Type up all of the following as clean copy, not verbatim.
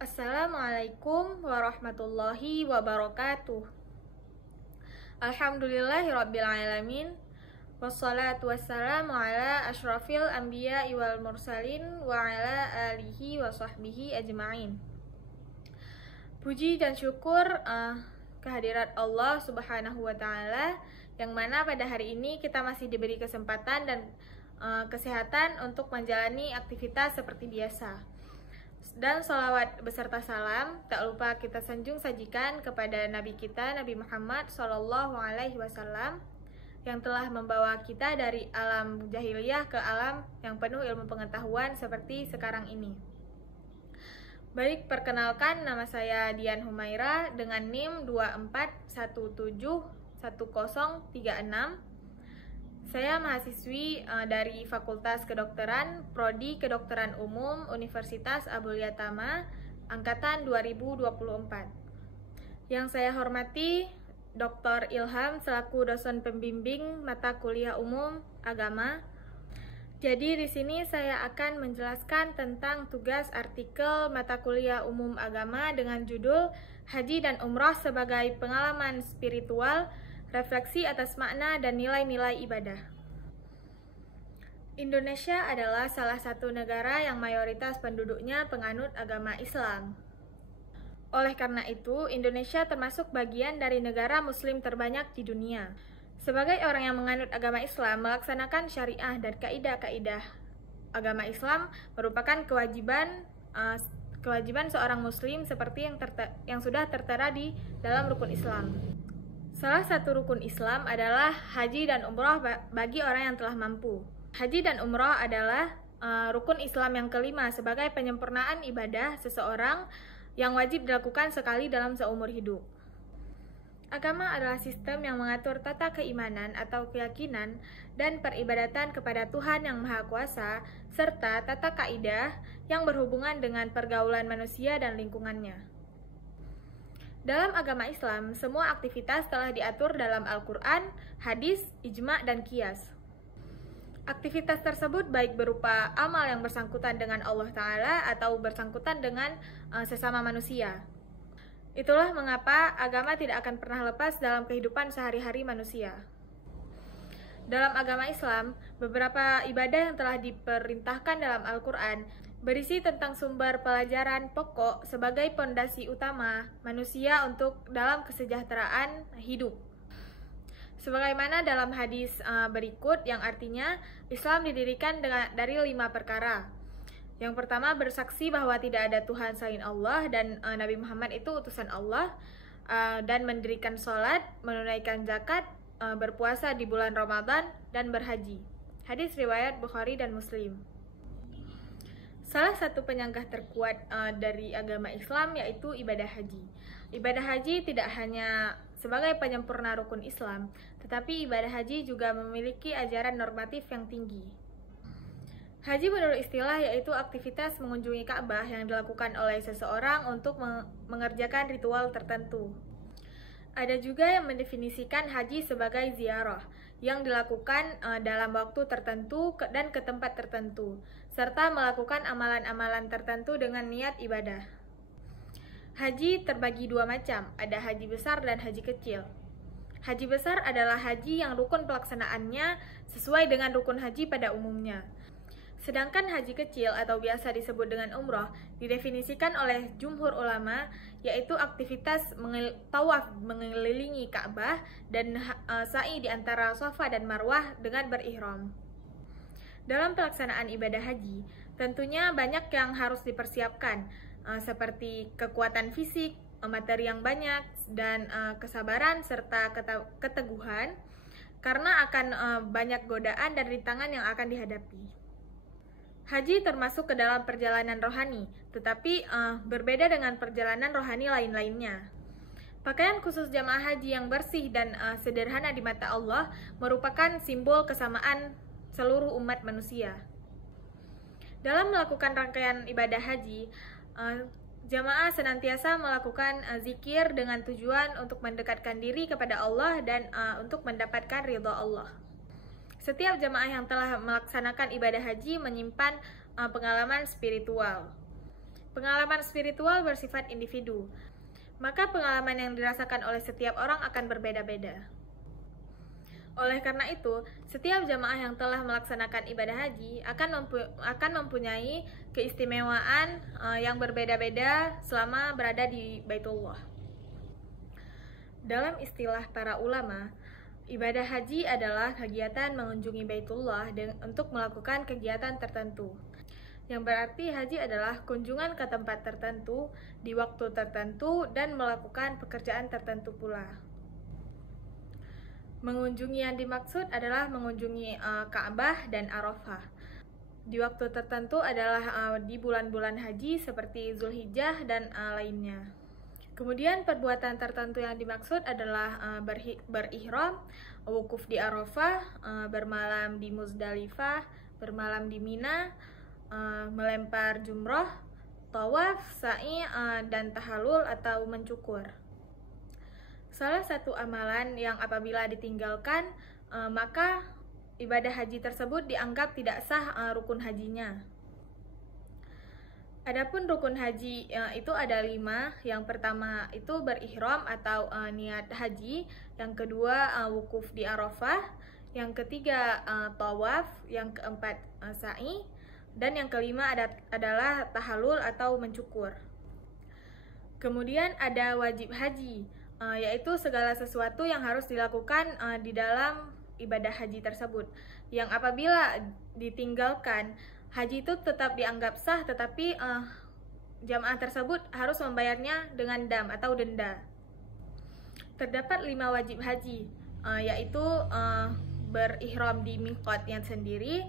Assalamualaikum warahmatullahi wabarakatuh. Alhamdulillahirrabbilalamin. Wassalatu wassalamu ala ashrafil anbiya wal mursalin wa ala alihi wa sahbihi ajma'in. Puji dan syukur kehadirat Allah subhanahu wa ta'ala, yang mana pada hari ini kita masih diberi kesempatan dan kesehatan untuk menjalani aktivitas seperti biasa. Dan sholawat beserta salam tak lupa kita sanjung sajikan kepada Nabi kita, Nabi Muhammad SAW, yang telah membawa kita dari alam jahiliyah ke alam yang penuh ilmu pengetahuan seperti sekarang ini. Baik, perkenalkan, nama saya Dian Humaira dengan NIM 24171036. Saya mahasiswi dari Fakultas Kedokteran, Prodi Kedokteran Umum, Universitas Abul Yatama, Angkatan 2024. Yang saya hormati Dr. Ilham selaku dosen pembimbing mata kuliah umum agama. Jadi di sini saya akan menjelaskan tentang tugas artikel mata kuliah umum agama dengan judul Haji dan Umrah sebagai pengalaman spiritual, refleksi atas makna dan nilai-nilai ibadah. Indonesia adalah salah satu negara yang mayoritas penduduknya penganut agama Islam. Oleh karena itu, Indonesia termasuk bagian dari negara Muslim terbanyak di dunia. Sebagai orang yang menganut agama Islam, melaksanakan syariah dan kaidah-kaidah agama Islam merupakan kewajiban seorang Muslim seperti yang sudah tertera di dalam rukun Islam. Salah satu rukun Islam adalah haji dan umrah bagi orang yang telah mampu. Haji dan umrah adalah rukun Islam yang kelima sebagai penyempurnaan ibadah seseorang yang wajib dilakukan sekali dalam seumur hidup. Agama adalah sistem yang mengatur tata keimanan atau keyakinan dan peribadatan kepada Tuhan yang Maha Kuasa, serta tata kaidah yang berhubungan dengan pergaulan manusia dan lingkungannya. Dalam agama Islam, semua aktivitas telah diatur dalam Al-Quran, hadis, ijma', dan qiyas. Aktivitas tersebut baik berupa amal yang bersangkutan dengan Allah Ta'ala atau bersangkutan dengan sesama manusia. Itulah mengapa agama tidak akan pernah lepas dalam kehidupan sehari-hari manusia. Dalam agama Islam, beberapa ibadah yang telah diperintahkan dalam Al-Quran berisi tentang sumber pelajaran pokok sebagai pondasi utama manusia untuk dalam kesejahteraan hidup. Sebagaimana dalam hadis berikut, yang artinya Islam didirikan dari 5 perkara. Yang pertama, bersaksi bahwa tidak ada Tuhan selain Allah dan Nabi Muhammad itu utusan Allah, dan mendirikan sholat, menunaikan zakat, berpuasa di bulan Ramadan, dan berhaji. Hadis riwayat Bukhari dan Muslim. Salah satu penyanggah terkuat dari agama Islam yaitu ibadah haji. Ibadah haji tidak hanya sebagai penyempurna rukun Islam, tetapi ibadah haji juga memiliki ajaran normatif yang tinggi. Haji menurut istilah yaitu aktivitas mengunjungi Ka'bah yang dilakukan oleh seseorang untuk mengerjakan ritual tertentu. Ada juga yang mendefinisikan haji sebagai ziarah yang dilakukan dalam waktu tertentu dan ke tempat tertentu, serta melakukan amalan-amalan tertentu dengan niat ibadah. Haji terbagi 2 macam, ada haji besar dan haji kecil. Haji besar adalah haji yang rukun pelaksanaannya sesuai dengan rukun haji pada umumnya. Sedangkan haji kecil atau biasa disebut dengan umroh didefinisikan oleh jumhur ulama yaitu aktivitas tawaf mengelilingi Ka'bah dan sa'i di antara Safa dan Marwah dengan berihram. Dalam pelaksanaan ibadah haji, tentunya banyak yang harus dipersiapkan, seperti kekuatan fisik, materi yang banyak, dan kesabaran serta keteguhan, karena akan banyak godaan dan rintangan yang akan dihadapi. Haji termasuk ke dalam perjalanan rohani, tetapi berbeda dengan perjalanan rohani lain-lainnya. Pakaian khusus jamaah haji yang bersih dan sederhana di mata Allah merupakan simbol kesamaan seluruh umat manusia. Dalam melakukan rangkaian ibadah haji, jamaah senantiasa melakukan zikir dengan tujuan untuk mendekatkan diri kepada Allah dan untuk mendapatkan ridha Allah. Setiap jamaah yang telah melaksanakan ibadah haji menyimpan pengalaman spiritual. Pengalaman spiritual bersifat individu, maka pengalaman yang dirasakan oleh setiap orang akan berbeda-beda. Oleh karena itu, setiap jamaah yang telah melaksanakan ibadah haji akan mempunyai keistimewaan yang berbeda-beda selama berada di Baitullah. Dalam istilah para ulama, ibadah haji adalah kegiatan mengunjungi Baitullah untuk melakukan kegiatan tertentu. Yang berarti haji adalah kunjungan ke tempat tertentu di waktu tertentu dan melakukan pekerjaan tertentu pula. Mengunjungi yang dimaksud adalah mengunjungi Ka'bah dan Arafah. Di waktu tertentu adalah di bulan-bulan haji seperti Zulhijjah dan lainnya. Kemudian perbuatan tertentu yang dimaksud adalah berihram, wukuf di Arafah, bermalam di Muzdalifah, bermalam di Mina, melempar jumroh, tawaf, sa'i, dan tahalul atau mencukur. Salah satu amalan yang apabila ditinggalkan, maka ibadah haji tersebut dianggap tidak sah rukun hajinya. Adapun rukun haji itu ada 5. Yang pertama itu berihram atau niat haji. Yang kedua wukuf di Arafah. Yang ketiga tawaf. Yang keempat sa'i. Dan yang kelima adalah tahalul atau mencukur. Kemudian ada wajib haji, yaitu segala sesuatu yang harus dilakukan di dalam ibadah haji tersebut, yang apabila ditinggalkan, haji itu tetap dianggap sah, tetapi jamaah tersebut harus membayarnya dengan dam atau denda. Terdapat 5 wajib haji, yaitu berihram di miqatnya sendiri,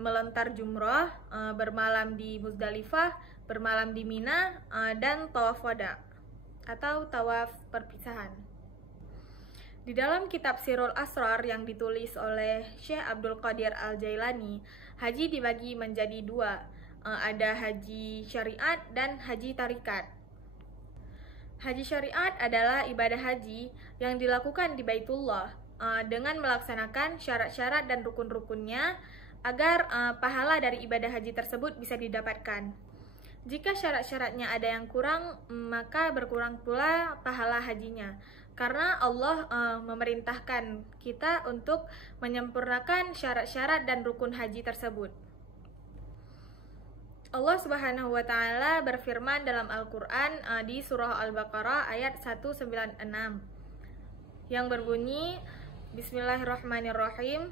melontar jumrah, bermalam di Muzdalifah, bermalam di Mina, dan tawaf wada atau tawaf perpisahan. Di dalam kitab Sirul Asrar yang ditulis oleh Syekh Abdul Qadir Al-Jailani, haji dibagi menjadi 2, ada haji syariat dan haji tarikat. Haji syariat adalah ibadah haji yang dilakukan di Baitullah dengan melaksanakan syarat-syarat dan rukun-rukunnya agar pahala dari ibadah haji tersebut bisa didapatkan. Jika syarat-syaratnya ada yang kurang, maka berkurang pula pahala hajinya. Karena Allah memerintahkan kita untuk menyempurnakan syarat-syarat dan rukun haji tersebut. Allah Subhanahu wa Ta'ala berfirman dalam Al-Quran di surah Al-Baqarah ayat 196 yang berbunyi, Bismillahirrahmanirrahim,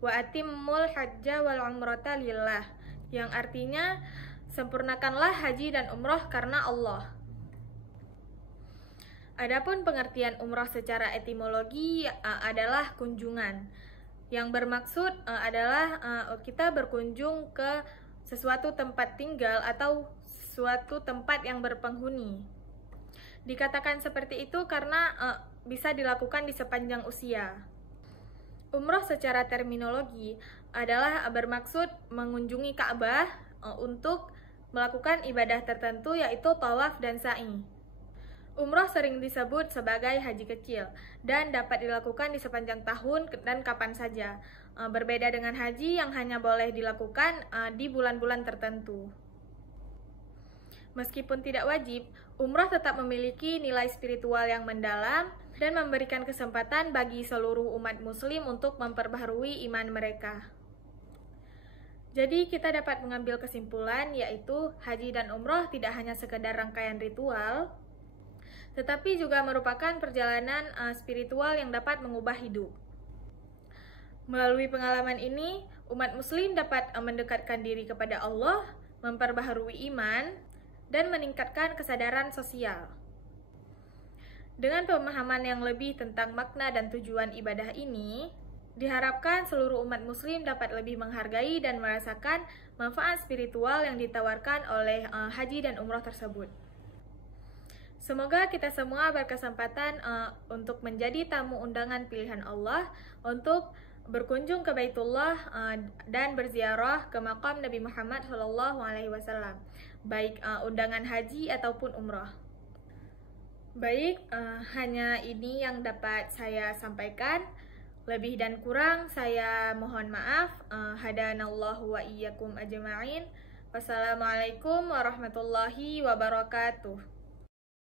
wa atimmul hajja wal umrata lillah, yang artinya sempurnakanlah haji dan umroh karena Allah. Adapun pengertian umroh secara etimologi adalah kunjungan, yang bermaksud adalah kita berkunjung ke sesuatu tempat tinggal atau suatu tempat yang berpenghuni. Dikatakan seperti itu karena bisa dilakukan di sepanjang usia. Umroh secara terminologi adalah bermaksud mengunjungi Ka'bah untuk melakukan ibadah tertentu, yaitu tawaf dan sa'i. Umroh sering disebut sebagai haji kecil dan dapat dilakukan di sepanjang tahun dan kapan saja. Berbeda dengan haji yang hanya boleh dilakukan di bulan-bulan tertentu. Meskipun tidak wajib, umroh tetap memiliki nilai spiritual yang mendalam dan memberikan kesempatan bagi seluruh umat muslim untuk memperbaharui iman mereka. Jadi kita dapat mengambil kesimpulan, yaitu haji dan umroh tidak hanya sekedar rangkaian ritual, tetapi juga merupakan perjalanan spiritual yang dapat mengubah hidup. Melalui pengalaman ini, umat muslim dapat mendekatkan diri kepada Allah, memperbaharui iman, dan meningkatkan kesadaran sosial. Dengan pemahaman yang lebih tentang makna dan tujuan ibadah ini, diharapkan seluruh umat muslim dapat lebih menghargai dan merasakan manfaat spiritual yang ditawarkan oleh haji dan umroh tersebut. Semoga kita semua berkesempatan untuk menjadi tamu undangan pilihan Allah untuk berkunjung ke Baitullah dan berziarah ke makam Nabi Muhammad SAW, baik undangan haji ataupun umroh. Baik, hanya ini yang dapat saya sampaikan. Lebih dan kurang saya mohon maaf. Hadanallahu wa iyyakum ajma'in. Wassalamualaikum warahmatullahi wabarakatuh.